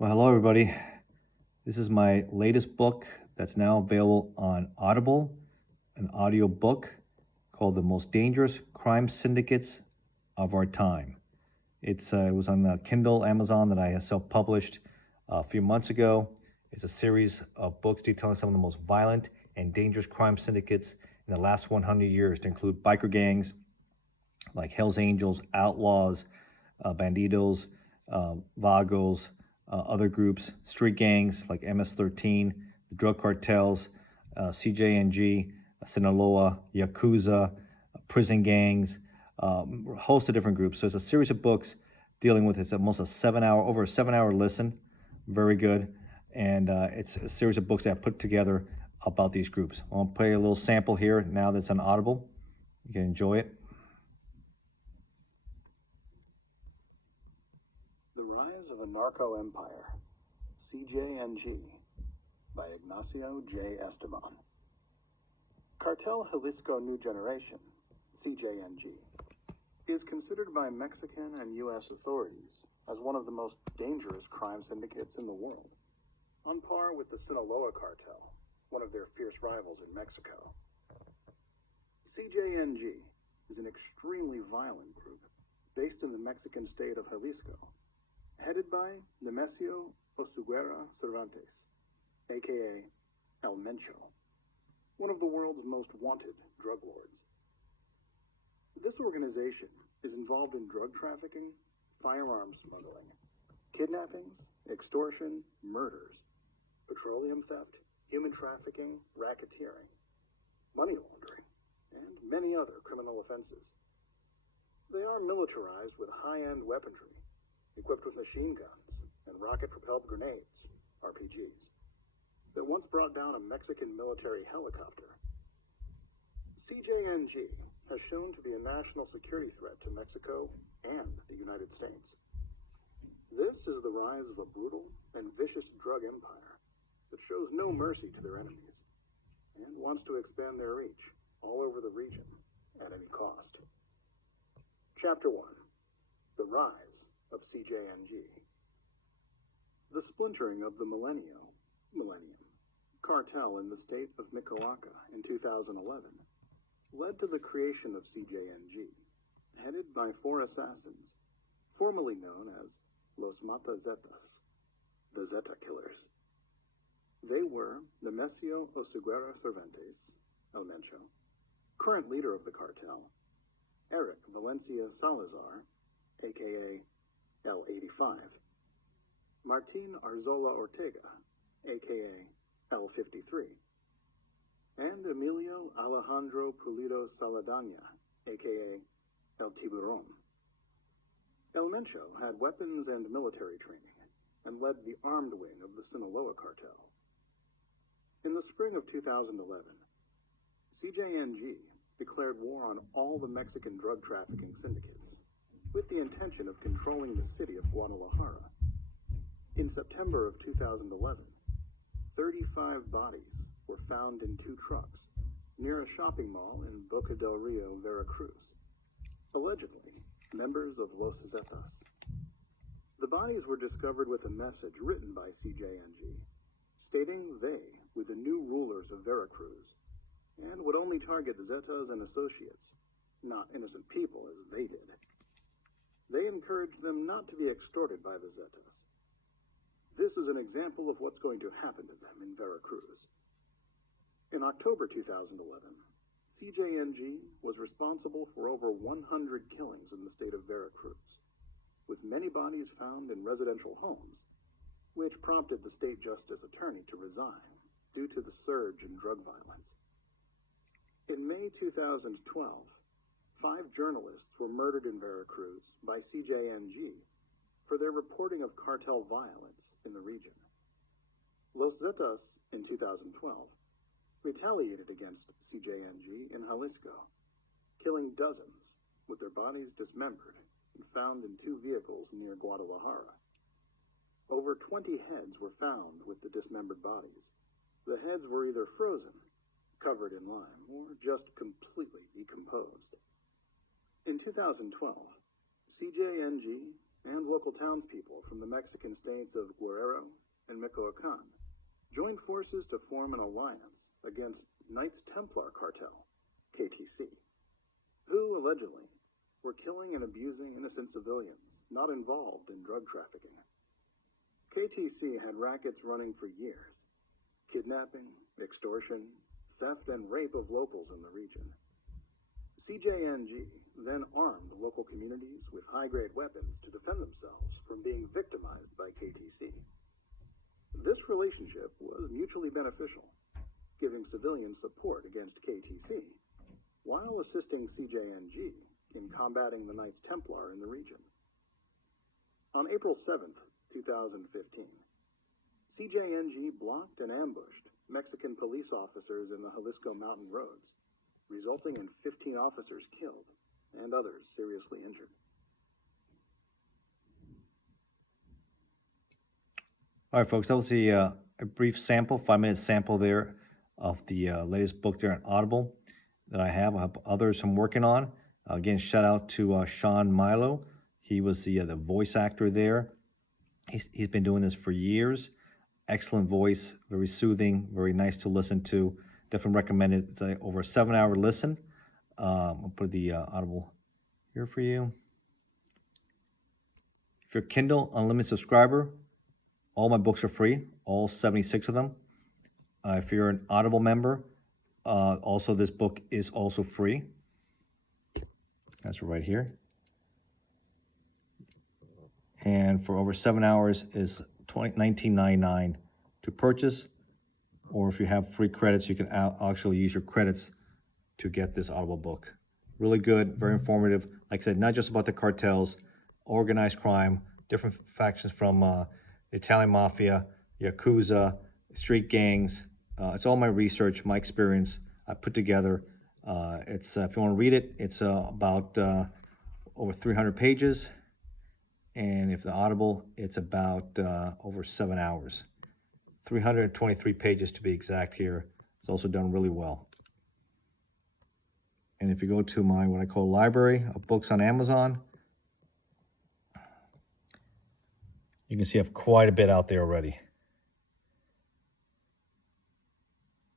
Well, hello, everybody. This is my latest book that's now available on Audible, an audio book called The Most Dangerous Crime Syndicates of Our Time. It was on Kindle, Amazon that I self-published a few months ago. It's a series of books detailing some of the most violent and dangerous crime syndicates in the last 100 years, to include biker gangs like Hells Angels, Outlaws, Bandidos, Vagos, other groups, street gangs like MS-13, the drug cartels, CJNG, Sinaloa, Yakuza, prison gangs, a host of different groups. So it's a series of books dealing with it's almost over a 7 hour listen, very good, and it's a series of books that I put together about these groups. I'll play a little sample here now that's on Audible. You can enjoy it. The Rise of a Narco Empire, CJNG, by Ignacio J. Esteban. Cartel Jalisco New Generation, CJNG, is considered by Mexican and U.S. authorities as one of the most dangerous crime syndicates in the world, on par with the Sinaloa cartel, one of their fierce rivals in Mexico. CJNG is an extremely violent group based in the Mexican state of Jalisco, headed by Nemesio Osuguera Cervantes, aka El Mencho, one of the world's most wanted drug lords. This organization is involved in drug trafficking, firearms smuggling, kidnappings, extortion, murders, petroleum theft, human trafficking, racketeering, money laundering, and many other criminal offenses. They are militarized with high-end weaponry, equipped with machine guns and rocket-propelled grenades, RPGs, that once brought down a Mexican military helicopter. CJNG has shown to be a national security threat to Mexico and the United States. This is the rise of a brutal and vicious drug empire that shows no mercy to their enemies and wants to expand their reach all over the region at any cost. Chapter 1. The Rise of CJNG. The splintering of the Millennium cartel in the state of Michoacán in 2011 led to the creation of CJNG, headed by 4 assassins, formerly known as Los Mata Zetas, the Zeta Killers. They were Nemesio Osuguera Cervantes, El Mencho, current leader of the cartel, Eric Valencia Salazar, aka L85, Martin Arzola Ortega, aka L53, and Emilio Alejandro Pulido Saladana, aka El Tiburon. El Mencho had weapons and military training and led the armed wing of the Sinaloa cartel. In the spring of 2011, CJNG declared war on all the Mexican drug trafficking syndicates, with the intention of controlling the city of Guadalajara. In September of 2011, 35 bodies were found in 2 trucks near a shopping mall in Boca del Rio, Veracruz, allegedly members of Los Zetas. The bodies were discovered with a message written by CJNG, stating they were the new rulers of Veracruz and would only target Zetas and associates, not innocent people as they did. They encouraged them not to be extorted by the Zetas. This is an example of what's going to happen to them in Veracruz. In October 2011, CJNG was responsible for over 100 killings in the state of Veracruz, with many bodies found in residential homes, which prompted the state justice attorney to resign due to the surge in drug violence. In May 2012, 5 journalists were murdered in Veracruz by CJNG for their reporting of cartel violence in the region. Los Zetas, in 2012, retaliated against CJNG in Jalisco, killing dozens with their bodies dismembered and found in 2 vehicles near Guadalajara. Over 20 heads were found with the dismembered bodies. The heads were either frozen, covered in lime, or just completely decomposed. In 2012, CJNG and local townspeople from the Mexican states of Guerrero and Michoacan joined forces to form an alliance against Knights Templar Cartel, KTC, who allegedly were killing and abusing innocent civilians not involved in drug trafficking. KTC had rackets running for years: kidnapping, extortion, theft, and rape of locals in the region. CJNG then armed local communities with high-grade weapons to defend themselves from being victimized by KTC. This relationship was mutually beneficial, giving civilian support against KTC, while assisting CJNG in combating the Knights Templar in the region. On April 7th, 2015, CJNG blocked and ambushed Mexican police officers in the Jalisco mountain roads, resulting in 15 officers killed and others seriously injured. All right, folks, that was a brief sample, 5-minute sample there of the latest book there on Audible that I have others I'm working on. Again, shout out to Sean Milo. He was the voice actor there. He's been doing this for years. Excellent voice, very soothing, very nice to listen to. Definitely recommend it. It's over a 7-hour listen. I'll put the Audible here for you. If you're a Kindle Unlimited subscriber, all my books are free, all 76 of them. If you're an Audible member, also this book is also free. That's right here. And for over 7 hours is $19.99 to purchase. Or if you have free credits, you can actually use your credits to get this Audible book. Really good, very informative. Like I said, not just about the cartels, organized crime, different factions from the Italian Mafia, Yakuza, street gangs. It's all my research, my experience I put together. It's if you want to read it, it's about over 300 pages. And if the Audible, it's about over 7 hours. 323 pages to be exact here. It's also done really well. And if you go to my, what I call library of books on Amazon, you can see I have quite a bit out there already.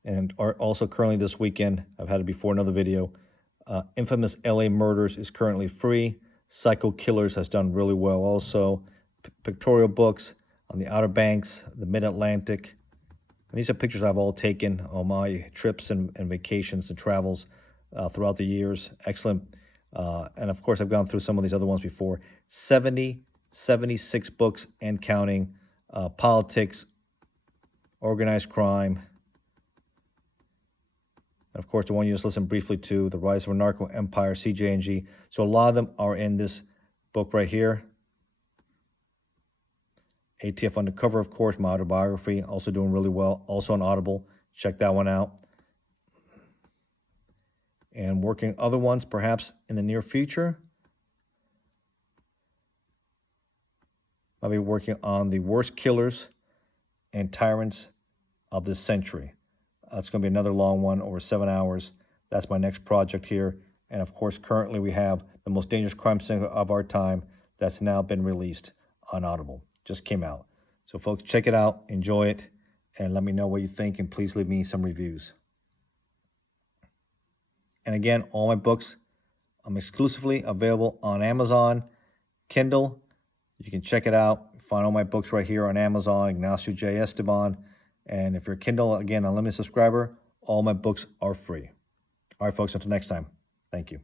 And also currently this weekend, I've had it before another video, Infamous LA Murders is currently free. Psycho Killers has done really well also. Pictorial books on the Outer Banks, the Mid-Atlantic. And these are pictures I've all taken on my trips and vacations and travels throughout the years. Excellent. And of course, I've gone through some of these other ones before. 76 books and counting. Politics, organized crime. And of course, the one you just listened briefly to, The Rise of a Narco Empire, CJNG. So a lot of them are in this book right here. ATF Undercover, of course, my autobiography, also doing really well. Also on Audible. Check that one out. And working other ones, perhaps in the near future. I'll be working on the worst killers and tyrants of this century. It's going to be another long one, over 7 hours. That's my next project here. And of course, currently we have The Most Dangerous Crime Syndicate of Our Time that's now been released on Audible. Just came out. So folks, check it out, enjoy it, and let me know what you think, and please leave me some reviews. And again, all my books, I'm exclusively available on Amazon, Kindle. You can check it out. Find all my books right here on Amazon, Ignacio J. Esteban. And if you're a Kindle, again, Unlimited subscriber, all my books are free. All right, folks, until next time, thank you.